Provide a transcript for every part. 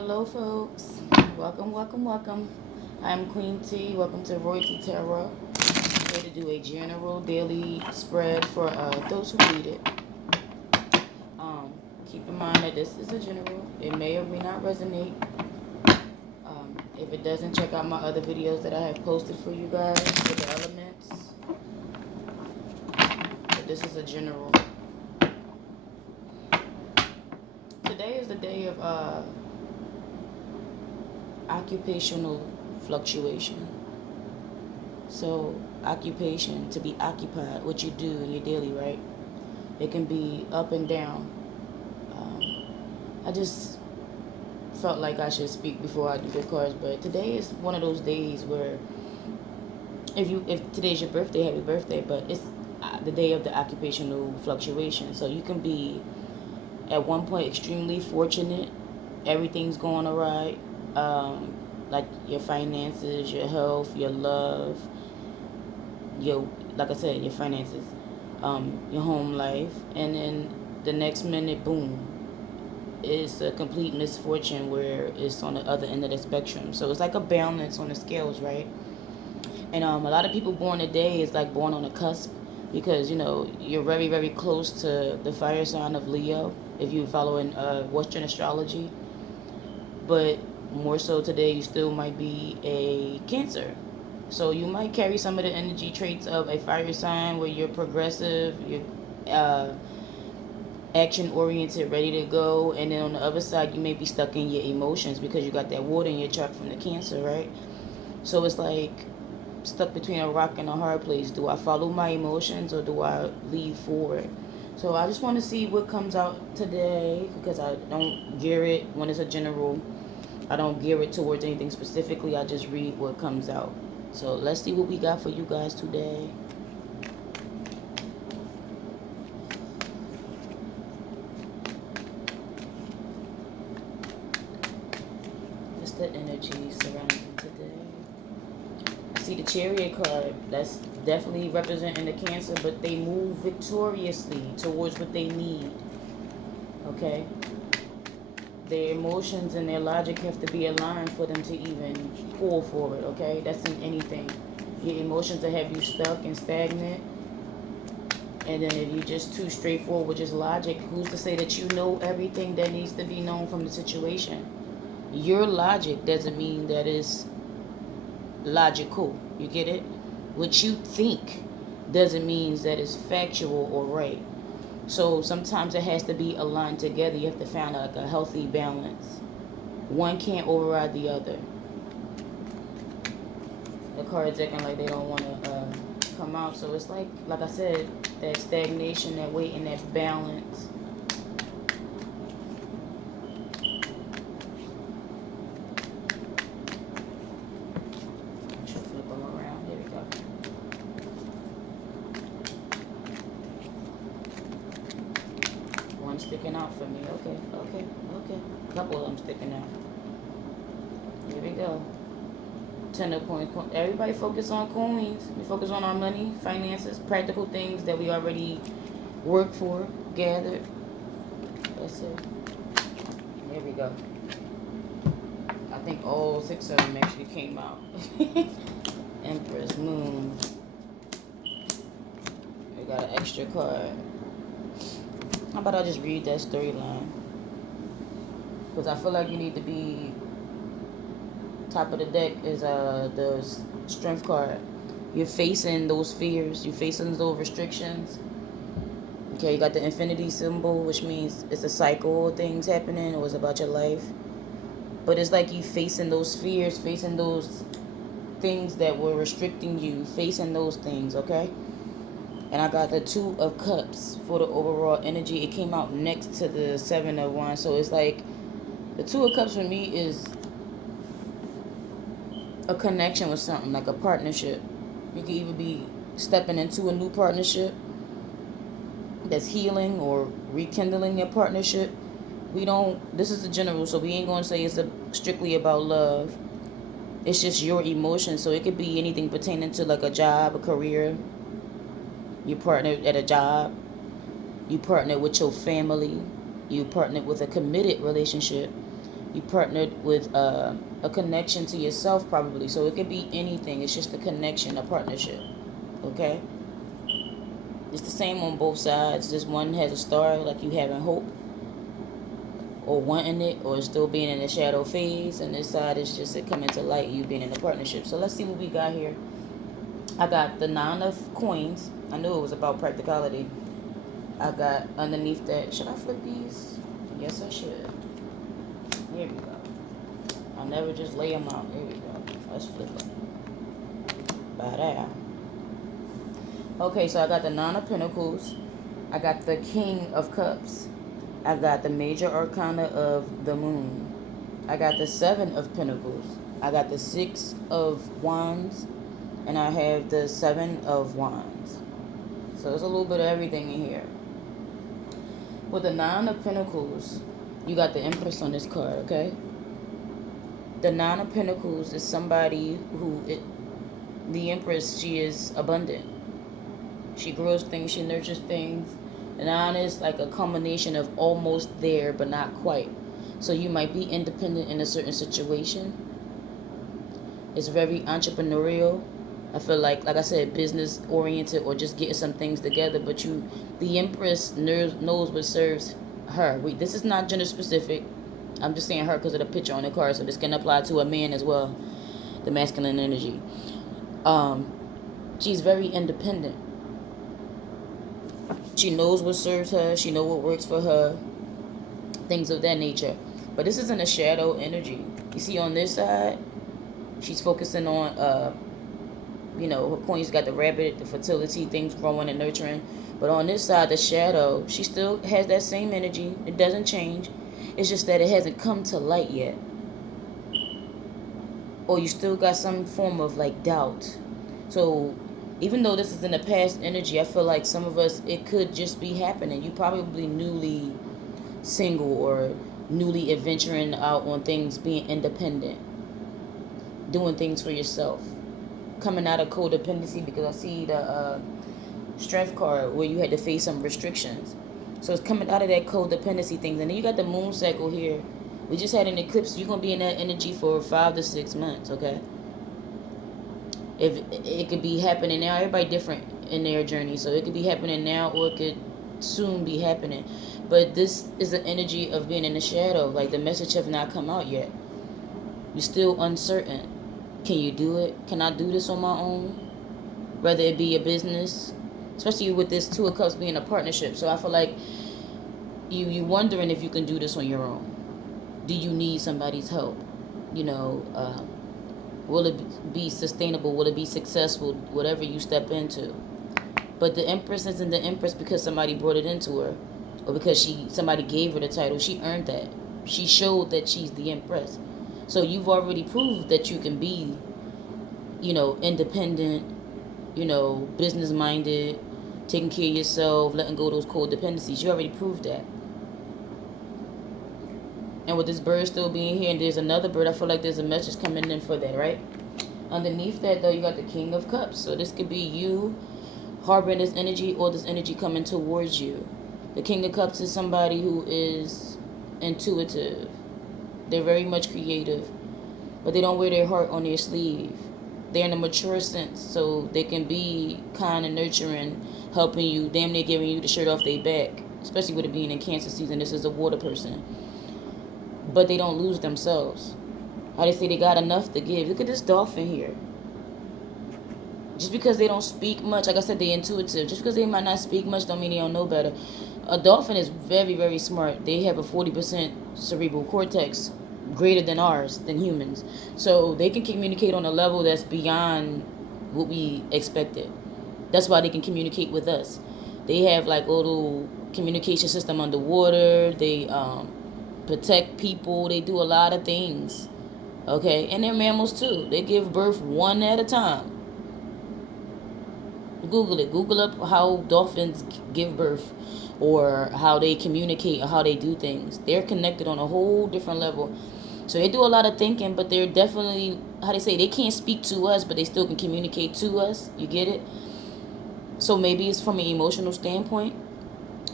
Hello, folks. Welcome, welcome, welcome. I'm Queen T. Welcome to Royalty Tarot. Here to do a general daily spread for those who need it. Um, Keep in mind that this is a general. It may or may not resonate. If it doesn't, check out my other videos that I have posted for you guys with the elements. But this is a general. Today is the day of occupational fluctuation. So, occupation, to be occupied, what you do in your daily, right? It can be up and down. I just felt like I should speak before I do the cards, but today is one of those days where if today's your birthday, happy birthday, but it's the day of the occupational fluctuation. So you can be at one point extremely fortunate, everything's going all right, like your finances, your health, your love, like I said, your finances, your home life, and then the next minute, boom, it's a complete misfortune where it's on the other end of the spectrum. So it's like a balance on the scales, right? And a lot of people born today is like born on a cusp because you're very very close to the fire sign of Leo if you follow in Western astrology. But more so today, you still might be a Cancer. So you might carry some of the energy traits of a fire sign where you're progressive, you're action oriented, ready to go. And then on the other side, you may be stuck in your emotions because you got that water in your chart from the Cancer, right? So it's like stuck between a rock and a hard place. Do I follow my emotions or do I leave forward? So I just want to see what comes out today because I don't gear it when it's a general. I don't gear it towards anything specifically. I just read what comes out. So let's see what we got for you guys today. What's the energy surrounding today? I see the Chariot card. That's definitely representing the Cancer, but they move victoriously towards what they need. Okay? Their emotions and their logic have to be aligned for them to even pull forward, okay? That's in anything. Your emotions will have you stuck and stagnant. And then if you're just too straightforward with just logic, who's to say that you know everything that needs to be known from the situation? Your logic doesn't mean that it's logical. You get it? What you think doesn't mean that it's factual or right. So sometimes it has to be aligned together. You have to find like a healthy balance. One can't override the other. The cards acting like they don't want to come out. So it's like I said, that stagnation, that weight, and that balance. I should flip them around. Here we go. One sticking out for me. Okay. A couple of them sticking out. Here we go. 10 of coins. Everybody focus on coins. We focus on our money, finances, practical things that we already worked for, gathered. That's it. Here we go. I think all 6 of them actually came out. Empress, Moon. We got an extra card. How about I just read that storyline? Because I feel like you need to be... Top of the deck is the Strength card. You're facing those fears. You're facing those restrictions. Okay, you got the infinity symbol, which means it's a cycle of things happening. It was about your life. But it's like you facing those fears, facing those things that were restricting you, facing those things, okay? And I got the 2 of Cups for the overall energy. It came out next to the 7 of Wands. So it's like the 2 of Cups for me is a connection with something, like a partnership. You can either be stepping into a new partnership that's healing or rekindling your partnership. This is the general, so we ain't going to say it's strictly about love. It's just your emotions. So it could be anything pertaining to like a job, a career. You partner at a job. You partner with your family. You partner with a committed relationship. You partnered with a connection to yourself, probably. So it could be anything. It's just a connection, a partnership. Okay? It's the same on both sides. This one has a star, like you having hope or wanting it, or still being in the shadow phase. And this side is just it coming to light, you being in a partnership. So let's see what we got here. I got the 9 of coins. I knew it was about practicality. I got underneath that. Should I flip these? Yes, I should. Here we go. I'll never just lay them out. Here we go. Let's flip them. Ba-da. Okay, so I got the 9 of Pentacles. I got the King of Cups. I got the Major Arcana of the Moon. I got the 7 of Pentacles. I got the 6 of Wands. And I have the 7 of Wands. So there's a little bit of everything in here. With the 9 of Pentacles, you got the Empress on this card, okay? The 9 of Pentacles is somebody who, the Empress, she is abundant. She grows things, she nurtures things. The 9 is like a combination of almost there, but not quite. So you might be independent in a certain situation. It's very entrepreneurial. I feel like I said, business oriented or just getting some things together. But the Empress knows what serves her. This is not gender specific. I'm just saying her because of the picture on the card. So this can apply to a man as well. The masculine energy. She's very independent. She knows what serves her. She knows what works for her. Things of that nature. But this isn't a shadow energy. You see on this side, she's focusing on, her coins got the rabbit, the fertility, things growing and nurturing. But on this side, the shadow, she still has that same energy. It doesn't change. It's just that it hasn't come to light yet. Or you still got some form of like doubt. So even though this is in the past energy, I feel like some of us, it could just be happening. You probably newly single or newly adventuring out on things, being independent, doing things for yourself, coming out of codependency, because I see the strength card where you had to face some restrictions. So it's coming out of that codependency thing. And then you got the moon cycle here. We just had an eclipse. You're going to be in that energy for 5 to 6 months, okay? If it could be happening now. Everybody different in their journey. So it could be happening now or it could soon be happening. But this is the energy of being in the shadow. Like the message have not come out yet. You're still uncertain. Can you do it? Can I do this on my own? Whether it be a business, especially with this 2 of Cups being a partnership. So I feel like you wondering if you can do this on your own. Do you need somebody's help? Will it be sustainable? Will it be successful? Whatever you step into. But the Empress isn't the Empress because somebody brought it into her, or because somebody gave her the title. She earned that. She showed that she's the Empress. So you've already proved that you can be, independent, business minded, taking care of yourself, letting go of those codependencies. You already proved that. And with this bird still being here, and there's another bird, I feel like there's a message coming in for that, right? Underneath that, though, you got the King of Cups. So this could be you harboring this energy or this energy coming towards you. The King of Cups is somebody who is intuitive. They're very much creative, but they don't wear their heart on their sleeve. They're in a mature sense, so they can be kind and nurturing, helping you, damn near giving you the shirt off their back, especially with it being in Cancer season. This is a water person. But they don't lose themselves. How they say they got enough to give. Look at this dolphin here. Just because they don't speak much, like I said, they're intuitive. Just because they might not speak much don't mean they don't know better. A dolphin is very, very smart. They have a 40% cerebral cortex greater than ours, than humans. So they can communicate on a level that's beyond what we expected. That's why they can communicate with us. They have like a little communication system underwater. They protect people. They do a lot of things. Okay? And they're mammals too. They give birth one at a time. Google it. Google up how dolphins give birth, or how they communicate, or how they do things. They're connected on a whole different level. So they do a lot of thinking, but they're definitely, how they say, they can't speak to us, but they still can communicate to us. You get it? So maybe it's from an emotional standpoint.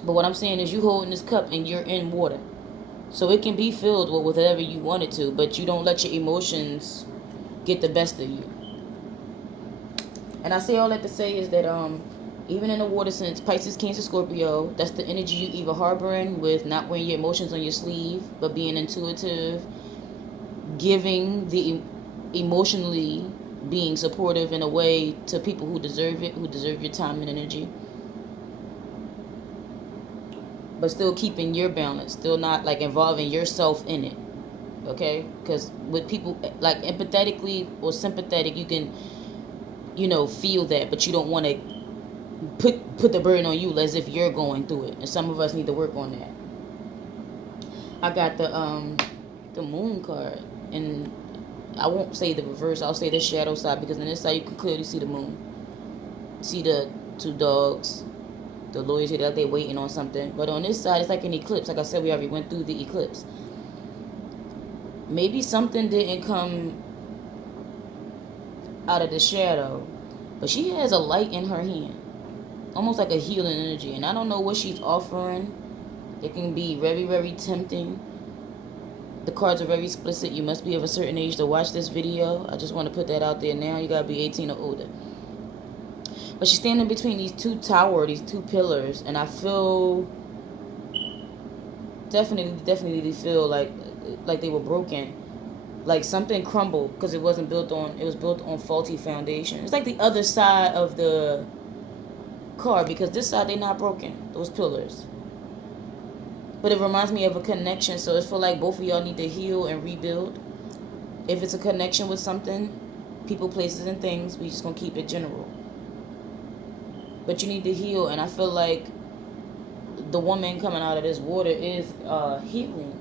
But what I'm saying is you holding this cup and you're in water. So it can be filled with whatever you want it to, but you don't let your emotions get the best of you. And I say all that to say is that even in the water sense, Pisces, Cancer, Scorpio, that's the energy you either harboring with not wearing your emotions on your sleeve, but being intuitive, giving the emotionally, being supportive in a way to people who deserve it, who deserve your time and energy, but still keeping your balance, still not like involving yourself in it. Okay, because with people like empathetically or sympathetic, you can, you know, feel that, but you don't want to put the burden on you as if you're going through it. And some of us need to work on that. I got the moon card, and I won't say the reverse, I'll say the shadow side, because on this side you can clearly see the moon, see the two dogs, the lawyers here, like they waiting on something. But on this side it's like an eclipse. Like I said, we already went through the eclipse. Maybe something didn't come out of the shadow, but she has a light in her hand, almost like a healing energy. And I don't know what she's offering. It can be very, very tempting. The cards are very explicit. You must be of a certain age to watch this video. I just want to put that out there now. You gotta be 18 or older. But she's standing between these two towers, these two pillars, and I feel definitely feel like they were broken, like something crumbled because it was built on faulty foundation. It's like the other side of the card, because this side they're not broken, those pillars. But it reminds me of a connection, so it feels like both of y'all need to heal and rebuild. If it's a connection with something, people, places, and things, we just gonna keep it general. But you need to heal, and I feel like the woman coming out of this water is healing.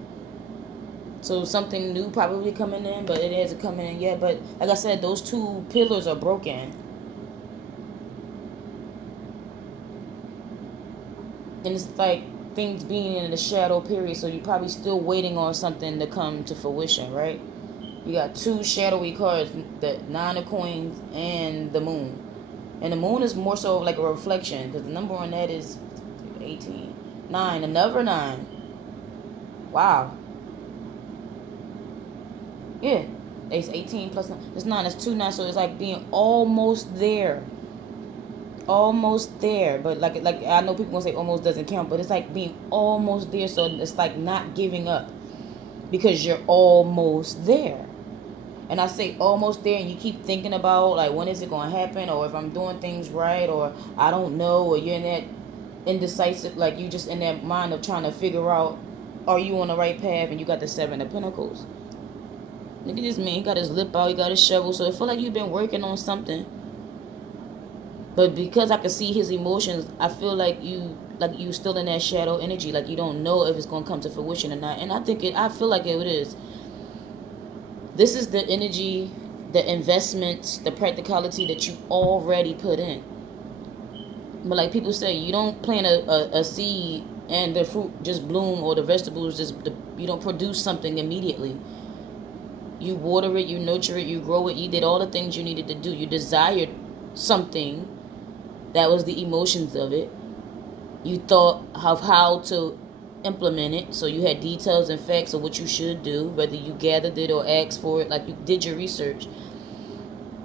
So something new probably coming in, but it hasn't come in yet. But like I said, those two pillars are broken. And it's like things being in the shadow period, so you're probably still waiting on something to come to fruition, right? You got two shadowy cards, the 9 of coins and the moon. And the moon is more so like a reflection, because the number on that is 18. 9, another 9. Wow. Yeah. It's 18 plus 9. It's 9. It's 2 9. So it's like being almost there. Almost there. But like I know people gonna say almost doesn't count, but it's like being almost there. So it's like not giving up, because you're almost there. And I say almost there, and you keep thinking about like when is it gonna happen, or if I'm doing things right, or I don't know, or you're in that indecisive, like you just in that mind of trying to figure out, are you on the right path? And you got the 7 of Pentacles. Look at this man, he got his lip out, he got his shovel, so it feel like you've been working on something. But because I can see his emotions, I feel like you still in that shadow energy, like you don't know if it's gonna come to fruition or not. And I feel like it is. This is the energy, the investments, the practicality that you already put in. But like people say, you don't plant a seed and the fruit just bloom, or the vegetables you don't produce something immediately. You water it, you nurture it, you grow it, you did all the things you needed to do. You desired something, that was the emotions of it. You thought of how to implement it, so you had details and facts of what you should do, whether you gathered it or asked for it, like you did your research.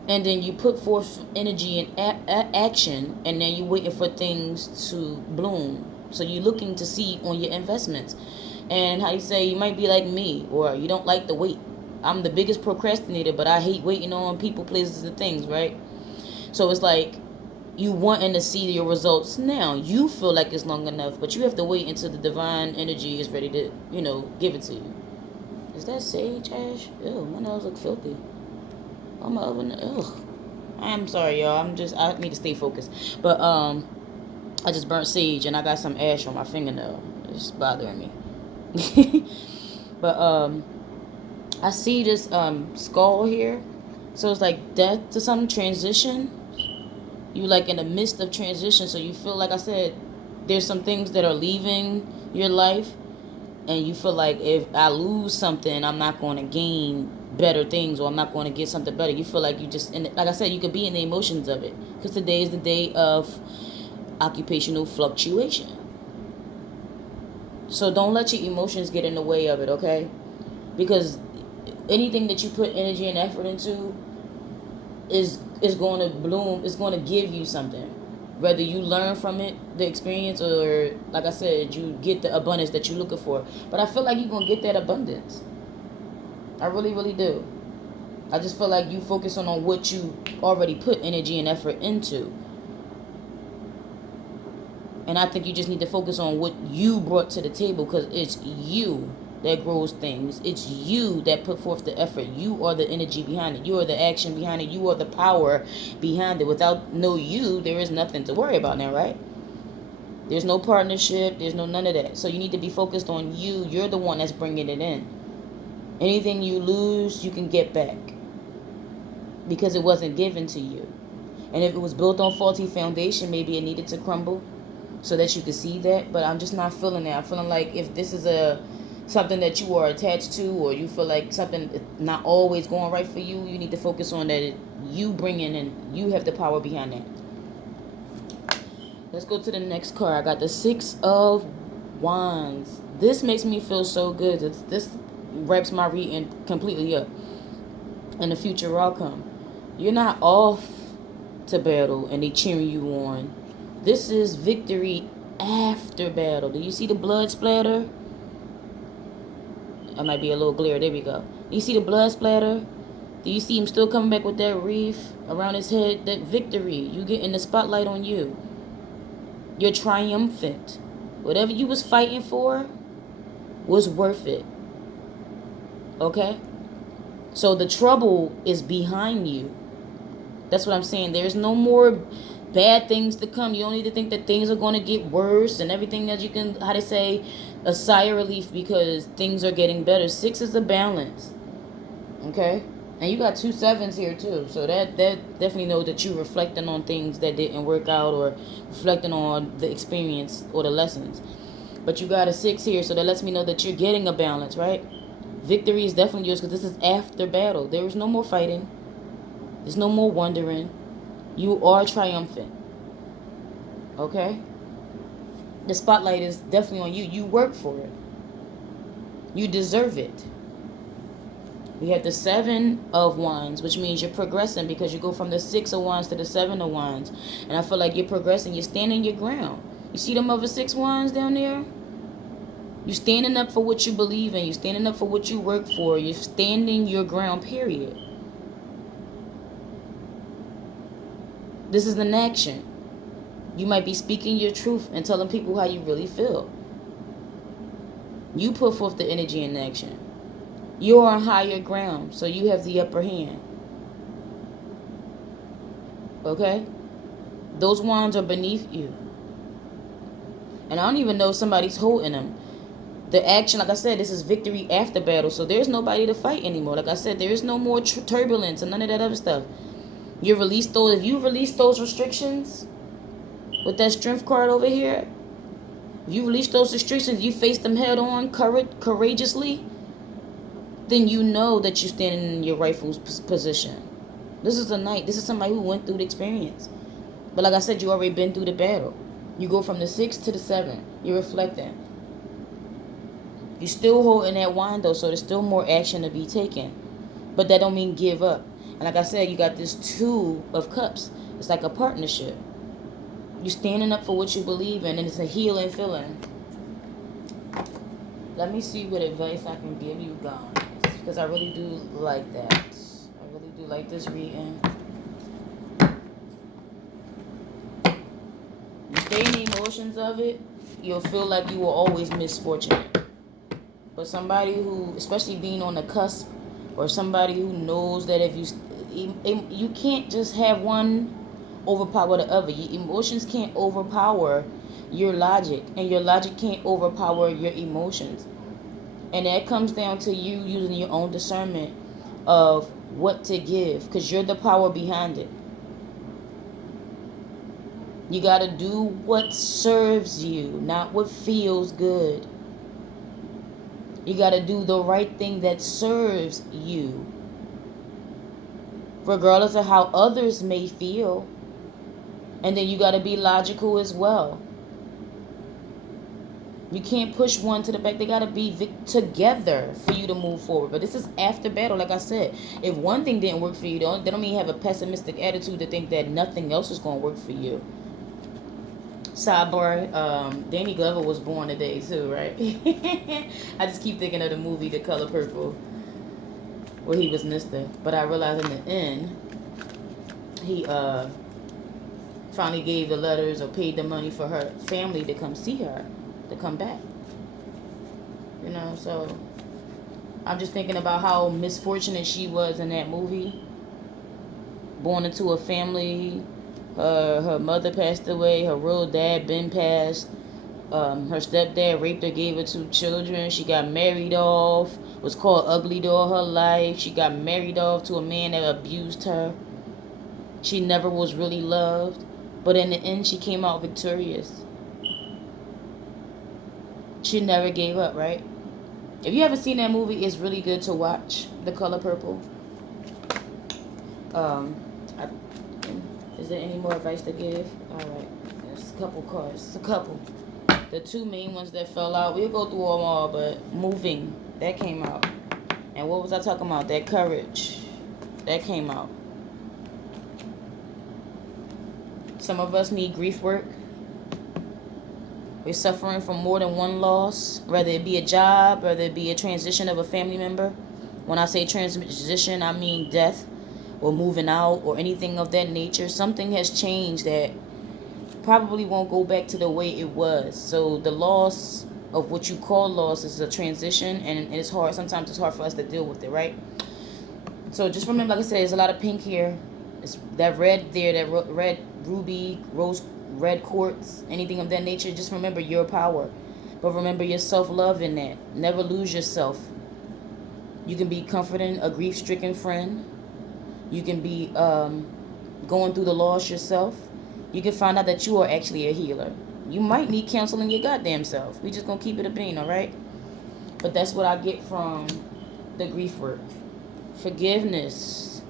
And then you put forth energy and action, and then you're waiting for things to bloom. So you're looking to see on your investments. And how you say, you might be like me, or you don't like to wait. I'm the biggest procrastinator, but I hate waiting on people, places, and things, right? So it's like you wanting to see your results now. You feel like it's long enough, but you have to wait until the divine energy is ready to, give it to you. Is that sage, Ash? Ew, my nails look filthy. Oh, my oven. Ugh. I'm sorry, y'all. I need to stay focused. But I just burnt sage and I got some ash on my fingernail. It's bothering me. But I see this skull here. So it's like death to some transition. You like in the midst of transition, so you feel, like I said, there's some things that are leaving your life, and you feel like if I lose something, I'm not going to gain better things, or I'm not going to get something better. You feel like you just, like I said, you could be in the emotions of it, because today is the day of occupational fluctuation. So don't let your emotions get in the way of it, okay? Because anything that you put energy and effort into is going to bloom. It's going to give you something, whether you learn from it, the experience, or like I said, you get the abundance that you're looking for. But I feel like you're going to get that abundance. I really, really do. I just feel like you focus on what you already put energy and effort into. And I think you just need to focus on what you brought to the table, because it's you that grows things. It's you that put forth the effort. You are the energy behind it. You are the action behind it. You are the power behind it. Without no you, there is nothing to worry about now, right? There's no partnership. There's no none of that. So you need to be focused on you. You're the one that's bringing it in. Anything you lose, you can get back, because it wasn't given to you. And if it was built on faulty foundation, maybe it needed to crumble so that you could see that. But I'm just not feeling that. I'm feeling like if this is something that you are attached to, or you feel like something not always going right for you, you need to focus on that you bring in, and you have the power behind that. Let's go to the next card. I got the 6 of Wands. This makes me feel so good. This wraps my reading completely up. And the future outcome. You're not off to battle and they cheering you on. This is victory after battle. Do you see the blood splatter? I might be a little glare. There we go. Do you see the blood splatter? Do you see him still coming back with that wreath around his head? That victory. You getting the spotlight on you. You're triumphant. Whatever you was fighting for was worth it. Okay? So the trouble is behind you. That's what I'm saying. There's no more bad things to come. You don't need to think that things are going to get worse and everything that you can, how to say, a sigh of relief because things are getting better. 6 is a balance. Okay? And you got 2 7s here too. So that definitely knows that you're reflecting on things that didn't work out, or reflecting on the experience or the lessons. But you got a 6 here, so that lets me know that you're getting a balance, right? Victory is definitely yours, because this is after battle. There is no more fighting. There's no more wondering. You are triumphant. Okay? The spotlight is definitely on you. You work for it. You deserve it. We have the 7 of Wands, which means you're progressing, because you go from the 6 of Wands to the 7 of Wands. And I feel like you're progressing. You're standing your ground. You see them other 6 Wands down there? You're standing up for what you believe in. You're standing up for what you work for. You're standing your ground, period. This is an action. You might be speaking your truth and telling people how you really feel. You put forth the energy in action. You're on higher ground, so you have the upper hand. Okay? Those wands are beneath you. And I don't even know if somebody's holding them. The action, like I said, this is victory after battle. So there's nobody to fight anymore. Like I said, there is no more turbulence and none of that other stuff. You release those. If you release those restrictions with that strength card over here, if you release those restrictions, you face them head on, courageously, then you know that you're standing in your rightful position. This is a knight. This is somebody who went through the experience. But like I said, you already been through the battle. You go from the 6 to the 7. You're reflecting. You're still holding that wand though, so there's still more action to be taken. But that don't mean give up. And like I said, you got this 2 of Cups. It's like a partnership. You're standing up for what you believe in, and it's a healing feeling. Let me see what advice I can give you guys, because I really do like that. I really do like this reading. You stay in the emotions of it, you'll feel like you will always misfortunate. But somebody who, especially being on the cusp, or somebody who knows that if you can't just have one overpower the other. Your emotions can't overpower your logic, and your logic can't overpower your emotions. And that comes down to you using your own discernment of what to give, because you're the power behind it. You got to do what serves you, not what feels good. You got to do the right thing that serves you, regardless of how others may feel. And then you got to be logical as well. You can't push one to the back. They got to be together for you to move forward. But this is after battle. Like I said, if one thing didn't work for you, they don't mean have a pessimistic attitude to think that nothing else is going to work for you. Sidebar, Danny Glover was born today too, right? I just keep thinking of the movie The Color Purple, where he was Mister. But I realized in the end, he finally gave the letters or paid the money for her family to come see her, to come back. You know, so I'm just thinking about how misfortunate she was in that movie. Born into a family. Her mother passed away. Her real dad been passed. Her stepdad raped her, gave her 2 children. She got married off. Was called ugly all her life. She got married off to a man that abused her. She never was really loved. But in the end, she came out victorious. She never gave up, right? If you haven't seen that movie, it's really good to watch. The Color Purple. Is there any more advice to give? Alright. There's a couple cards. It's a couple. The 2 main ones that fell out. We'll go through them all, but moving. That came out. And what was I talking about? That courage. That came out. Some of us need grief work. We're suffering from more than one loss. Whether it be a job, whether it be a transition of a family member. When I say transition, I mean death. Or moving out, or anything of that nature. Something has changed that probably won't go back to the way it was. So the loss of what you call loss is a transition, and it's hard. Sometimes it's hard for us to deal with it, right? So just remember, like I said, there's a lot of pink here. It's that red there, that red ruby, rose red quartz, anything of that nature. Just remember your power. But remember your self-love in that. Never lose yourself. You can be comforting a grief-stricken friend. You can be going through the loss yourself. You can find out that you are actually a healer. You might need counseling your goddamn self. We just gonna keep it a bean, all right? But that's what I get from the grief work. Forgiveness.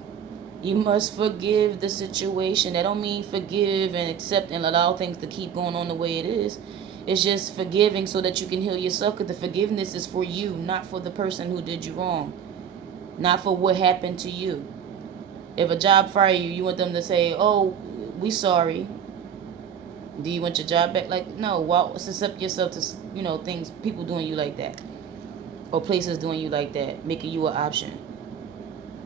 You must forgive the situation. That don't mean forgive and accept and allow things to keep going on the way it is. It's just forgiving so that you can heal yourself, because the forgiveness is for you, not for the person who did you wrong. Not for what happened to you. If a job fire you, you want them to say, oh, we sorry. Do you want your job back? Like, no, why accept yourself to, things, people doing you like that. Or places doing you like that, making you an option.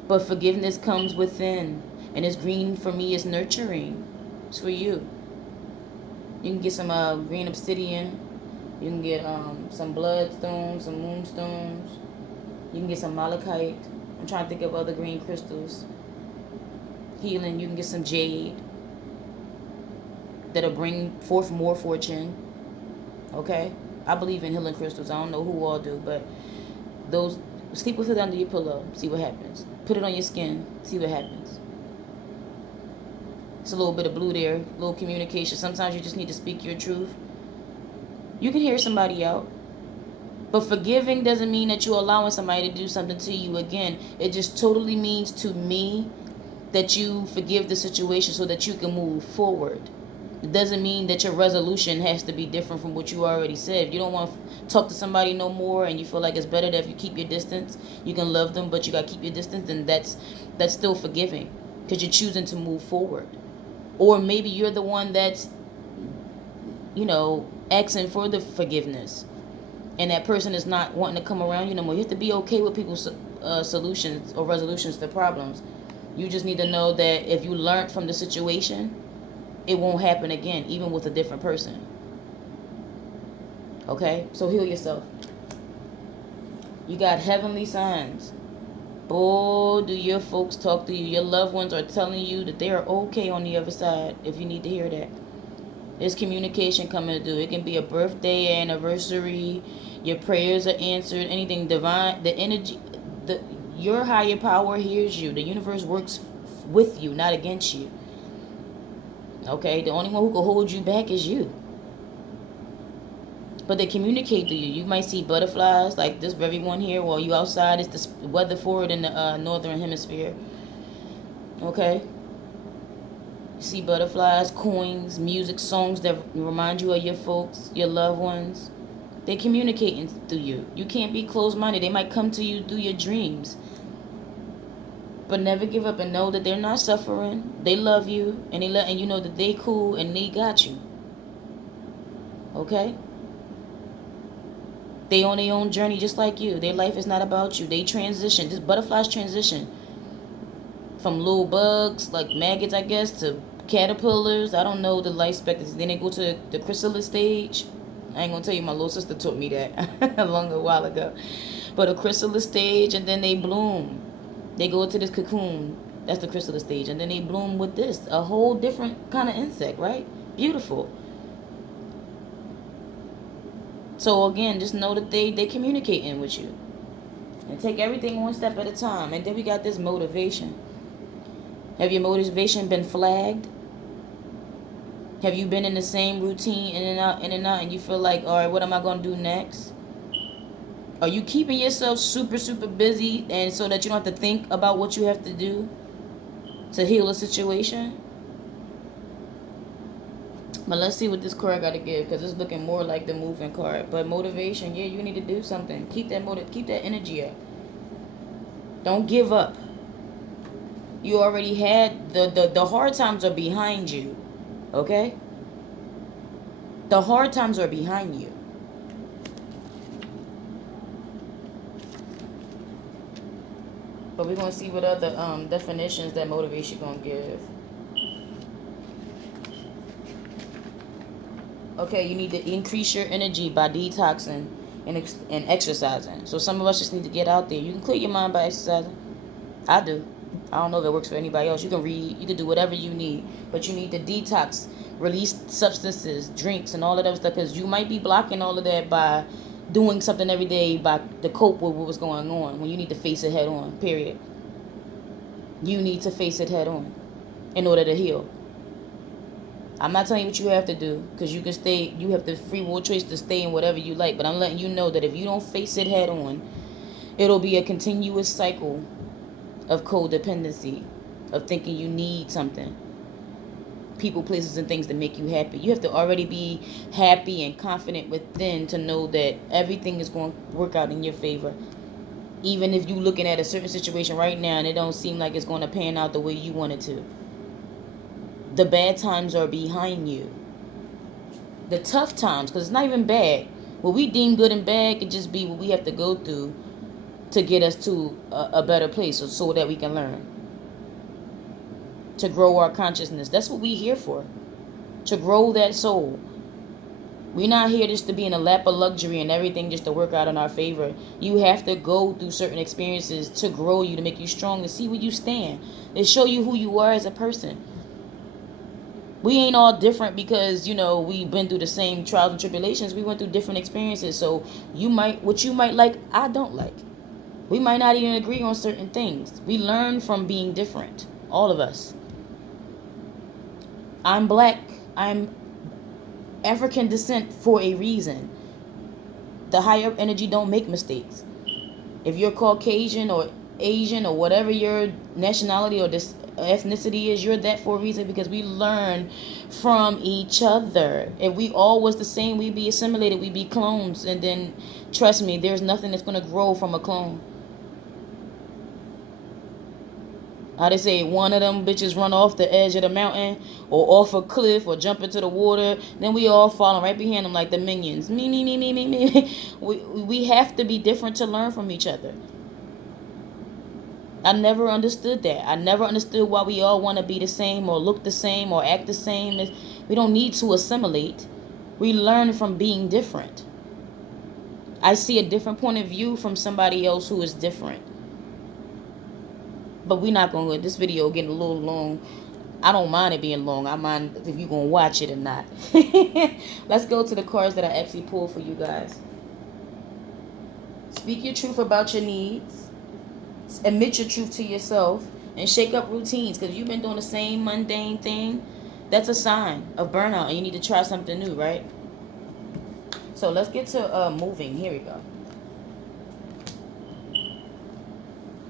But forgiveness comes within. And it's green for me, it's nurturing. It's for you. You can get some green obsidian. You can get some bloodstones, some moonstones. You can get some malachite. I'm trying to think of other green crystals. Healing, you can get some jade. That'll bring forth more fortune. Okay? I believe in healing crystals. I don't know who all do, but those, sleep with it under your pillow. See what happens. Put it on your skin. See what happens. It's a little bit of blue there. A little communication. Sometimes you just need to speak your truth. You can hear somebody out. But forgiving doesn't mean that you're allowing somebody to do something to you again. It just totally means to me that you forgive the situation so that you can move forward. It doesn't mean that your resolution has to be different from what you already said. If you don't want to talk to somebody no more and you feel like it's better that if you keep your distance, you can love them, but you got to keep your distance, then that's still forgiving, because you're choosing to move forward. Or maybe you're the one that's, asking for the forgiveness, and that person is not wanting to come around you no more. You have to be okay with people's solutions or resolutions to problems. You just need to know that if you learned from the situation, it won't happen again, even with a different person. Okay? So heal yourself. You got heavenly signs. Oh, do your folks talk to you? Your loved ones are telling you that they are okay on the other side, if you need to hear that. There's communication coming through. It can be a birthday, anniversary, your prayers are answered, anything divine. The energy, your higher power hears you. The universe works with you, not against you. Okay, the only one who can hold you back is you. But they communicate to you. You might see butterflies, like this very one here, while you outside. It's the weather for it in the northern hemisphere. Okay? You see butterflies, coins, music, songs that remind you of your folks, your loved ones. They're communicating through you. You can't be closed-minded. They might come to you through your dreams. But never give up and know that they're not suffering. They love you, and and you know that they cool and they got you. Okay? They on their own journey just like you. Their life is not about you. They transition. This butterflies transition from little bugs, like maggots, I guess, to caterpillars. I don't know the life spectrum. Then they go to the chrysalis stage. I ain't gonna tell you, my little sister taught me that a while ago. But a chrysalis stage, and then they bloom. They go into this cocoon. That's the chrysalis stage. And then they bloom with this. A whole different kind of insect, right? Beautiful. So again, just know that they communicating with you. And take everything one step at a time. And then we got this motivation. Have your motivation been flagged? Have you been in the same routine, in and out, and you feel like, all right, what am I going to do next? Are you keeping yourself super, super busy and so that you don't have to think about what you have to do to heal a situation? But let's see what this card got to give, because it's looking more like the moving card. But motivation, yeah, you need to do something. Keep that energy up. Don't give up. You already had the hard times are behind you. Okay? The hard times are behind you. But we're going to see what other definitions that motivation going to give. Okay, you need to increase your energy by detoxing and exercising. So some of us just need to get out there. You can clear your mind by exercising. I do. I don't know if it works for anybody else. You can read. You can do whatever you need. But you need to detox, release substances, drinks, and all of that stuff. Because you might be blocking all of that by doing something every day to cope with what was going on. When you need to face it head on, period. You need to face it head on in order to heal. I'm not telling you what you have to do, because you can stay. You have the free will choice to stay in whatever you like. But I'm letting you know that if you don't face it head on, it'll be a continuous cycle of codependency, of thinking you need something, people, places, and things to make you happy. You have to already be happy and confident within to know that everything is going to work out in your favor. Even if you're looking at a certain situation right now and it don't seem like it's going to pan out the way you want it to. The bad times are behind you. The tough times, because it's not even bad. What we deem good and bad could just be what we have to go through to get us to a better place, so that we can learn. To grow our consciousness. That's what we're here for. To grow that soul. We're not here just to be in a lap of luxury and everything just to work out in our favor. You have to go through certain experiences to grow you, to make you strong, to see where you stand, to show you who you are as a person. We ain't all different because, we've been through the same trials and tribulations. We went through different experiences. So what you might like, I don't like. We might not even agree on certain things. We learn from being different. All of us. I'm black. I'm African descent for a reason. The higher energy don't make mistakes. If you're Caucasian or Asian or whatever your nationality or this ethnicity is, you're that for a reason, because we learn from each other. If we all was the same, we'd be assimilated, we'd be clones. And then, trust me, there's nothing that's going to grow from a clone. How they say, one of them bitches run off the edge of the mountain or off a cliff or jump into the water, then we all falling right behind them like the minions. Me. We have to be different to learn from each other. I never understood that. I never understood why we all want to be the same or look the same or act the same. We don't need to assimilate. We learn from being different. I see a different point of view from somebody else who is different. But we're not going to let this video get a little long. I don't mind it being long. I mind if you're going to watch it or not. Let's go to the cards that I actually pulled for you guys. Speak your truth about your needs. Admit your truth to yourself. And shake up routines. Because if you've been doing the same mundane thing, that's a sign of burnout. And you need to try something new, right? So let's get to moving. Here we go.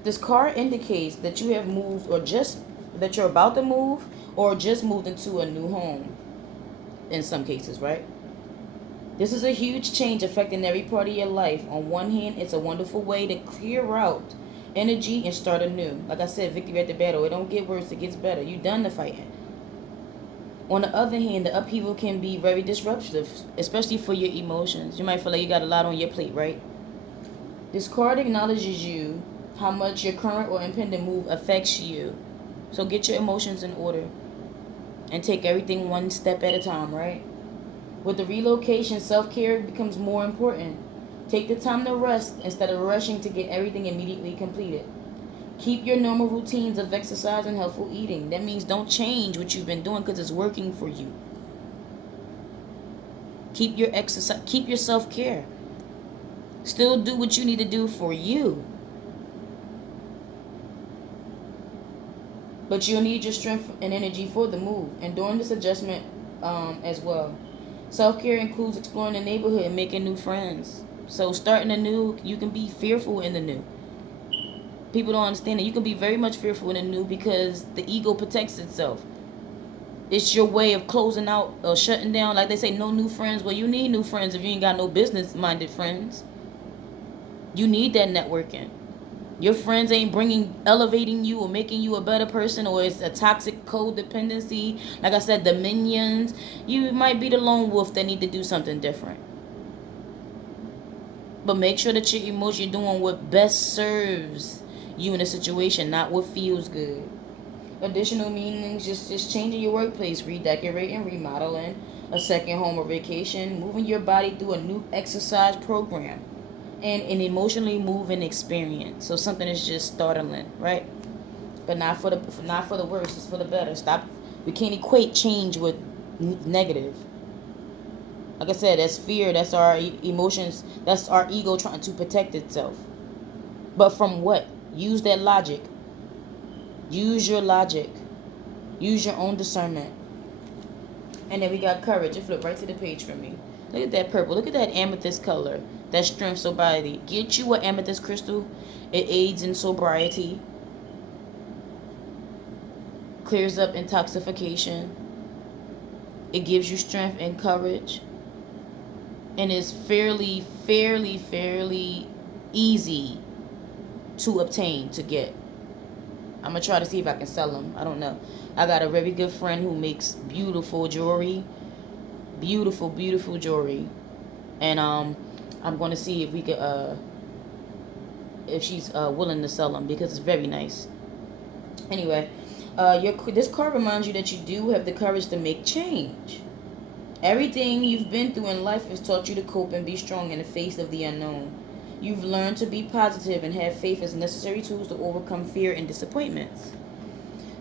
This card indicates that you have moved, or just that you're about to move, or just moved into a new home in some cases, right? This is a huge change affecting every part of your life. On one hand, it's a wonderful way to clear out energy and start anew. Like I said, victory at the battle. It don't get worse, it gets better. You done the fighting. On the other hand, the upheaval can be very disruptive, especially for your emotions. You might feel like you got a lot on your plate, right? This card acknowledges you, how much your current or impending move affects you. So get your emotions in order and take everything one step at a time, right? With the relocation, self-care becomes more important. Take the time to rest instead of rushing to get everything immediately completed. Keep your normal routines of exercise and healthful eating. That means don't change what you've been doing because it's working for you. Keep your exercise, keep your self-care. Still do what you need to do for you. But you'll need your strength and energy for the move and during this adjustment as well. Self-care includes exploring the neighborhood and making new friends. So starting anew, you can be fearful in the new. People don't understand that you can be very much fearful in the new because the ego protects itself. It's your way of closing out or shutting down. Like they say, no new friends. Well, you need new friends if you ain't got no business-minded friends. You need that networking. Your friends ain't elevating you or making you a better person, or it's a toxic codependency. Like I said, the minions. You might be the lone wolf that need to do something different. But make sure that your emotion, you're doing what best serves you in a situation, not what feels good. Additional meanings, just changing your workplace, redecorating, remodeling, a second home or vacation, moving your body through a new exercise program, and an emotionally moving experience. So something is just startling, right? But not for the worse. It's for the better. Stop. We can't equate change with negative. Like I said, that's fear. That's our emotions. That's our ego trying to protect itself. But from what? Use that logic. Use your logic. Use your own discernment. And then we got courage. It flipped right to the page for me. Look at that purple. Look at that amethyst color. That strength, sobriety. Get you an amethyst crystal. It aids in sobriety. Clears up intoxication. It gives you strength and courage. And is fairly easy to obtain, to get. I'm going to try to see if I can sell them. I don't know. I got a very good friend who makes beautiful jewelry. Beautiful jewelry. And I'm going to see if we could, if she's willing to sell them, because it's very nice. Anyway, this card reminds you that you do have the courage to make change. Everything you've been through in life has taught you to cope and be strong in the face of the unknown. You've learned to be positive and have faith as necessary tools to overcome fear and disappointments.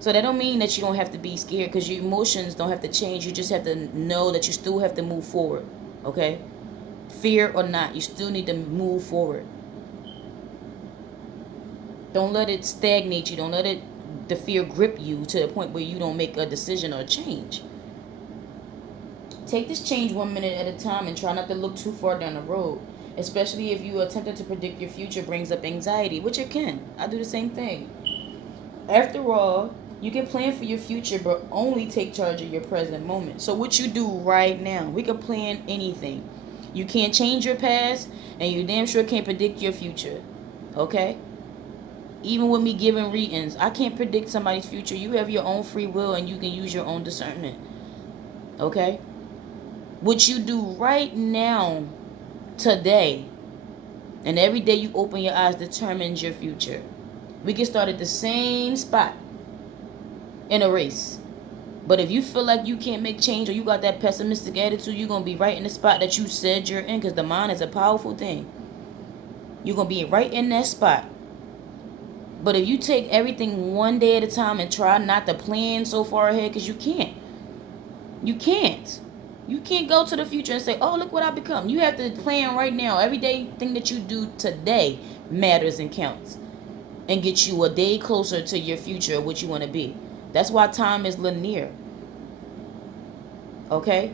So that don't mean that you don't have to be scared, because your emotions don't have to change. You just have to know that you still have to move forward. Okay? Fear or not, you still need to move forward. Don't let it stagnate you. Don't let the fear grip you to the point where you don't make a decision or a change. Take this change 1 minute at a time and try not to look too far down the road. Especially if you attempting to predict your future brings up anxiety, which it can. I do the same thing. After all, you can plan for your future, but only take charge of your present moment. So what you do right now, we can plan anything. You can't change your past, and you damn sure can't predict your future. Okay? Even with me giving readings, I can't predict somebody's future. You have your own free will, and you can use your own discernment. Okay? What you do right now, today, and every day you open your eyes determines your future. We can start at the same spot in a race. But if you feel like you can't make change, or you got that pessimistic attitude, you're going to be right in the spot that you said you're in, because the mind is a powerful thing. You're going to be right in that spot. But if you take everything one day at a time and try not to plan so far ahead, because you can't. You can't. You can't go to the future and say, oh, look what I become. You have to plan right now. Every day thing that you do today matters and counts, and get you a day closer to your future, what you want to be. That's why time is linear. Okay?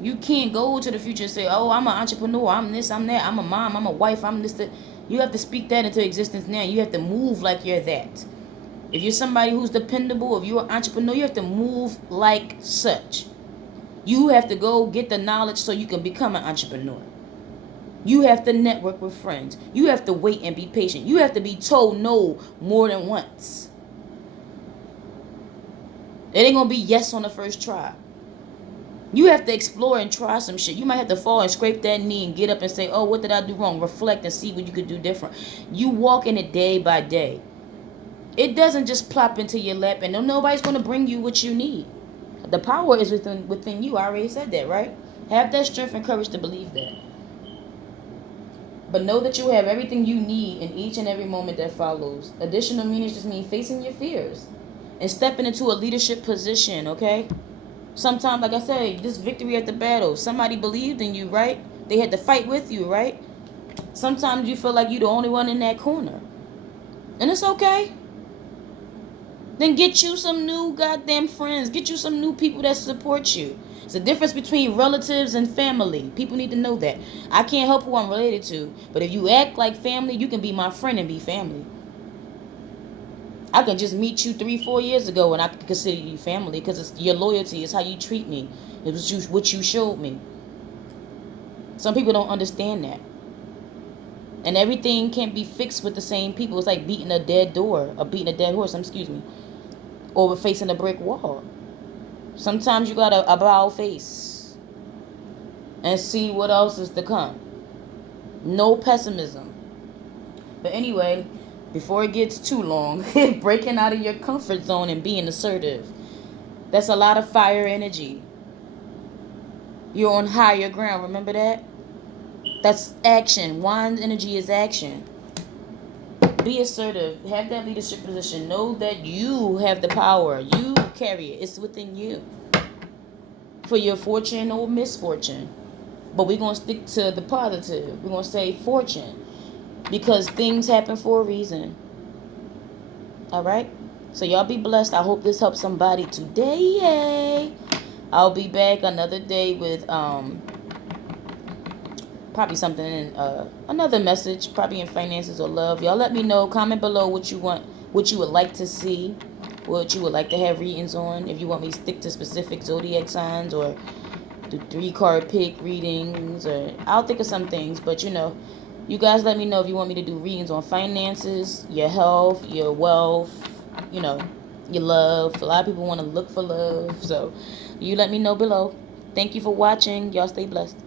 You can't go to the future and say, oh, I'm an entrepreneur, I'm this, I'm that, I'm a mom, I'm a wife, I'm this, that. You have to speak that into existence now. You have to move like you're that. If you're somebody who's dependable, if you're an entrepreneur, you have to move like such. You have to go get the knowledge so you can become an entrepreneur. You have to network with friends. You have to wait and be patient. You have to be told no more than once. It ain't gonna be yes on the first try. You have to explore and try some shit. You might have to fall and scrape that knee and get up and say, oh, what did I do wrong? Reflect and see what you could do different. You walk in it day by day. It doesn't just plop into your lap, and nobody's going to bring you what you need. The power is within you. I already said that, right? Have that strength and courage to believe that. But know that you have everything you need in each and every moment that follows. Additional meanings just mean facing your fears and stepping into a leadership position, okay? Sometimes, like I said, this victory at the battle, somebody believed in you, right? They had to fight with you, right? Sometimes you feel like you're the only one in that corner. And it's okay. Then get you some new goddamn friends. Get you some new people that support you. It's the difference between relatives and family. People need to know that. I can't help who I'm related to. But if you act like family, you can be my friend and be family. I can just meet you 3-4 years ago and I can consider you family because it's your loyalty. It's how you treat me. It was what you showed me. Some people don't understand that. And everything can't be fixed with the same people. It's like beating a dead door or beating a dead horse, excuse me. Or facing a brick wall. Sometimes you gotta about face and see what else is to come. No pessimism. But anyway, before it gets too long, breaking out of your comfort zone and being assertive. That's a lot of fire energy. You're on higher ground, remember that? That's action. Wine energy is action. Be assertive. Have that leadership position. Know that you have the power. You carry it. It's within you. For your fortune or misfortune. But we're going to stick to the positive. We're going to say fortune. Because things happen for a reason. Alright? So y'all be blessed. I hope this helps somebody today. Yay! I'll be back another day with probably something another message, probably in finances or love. Y'all let me know. Comment below what you want, what you would like to see, what you would like to have readings on. If you want me to stick to specific zodiac signs or do 3-card pick readings, or I'll think of some things. But you guys let me know if you want me to do readings on finances, your health, your wealth, your love. A lot of people want to look for love, so you let me know below. Thank you for watching. Y'all stay blessed.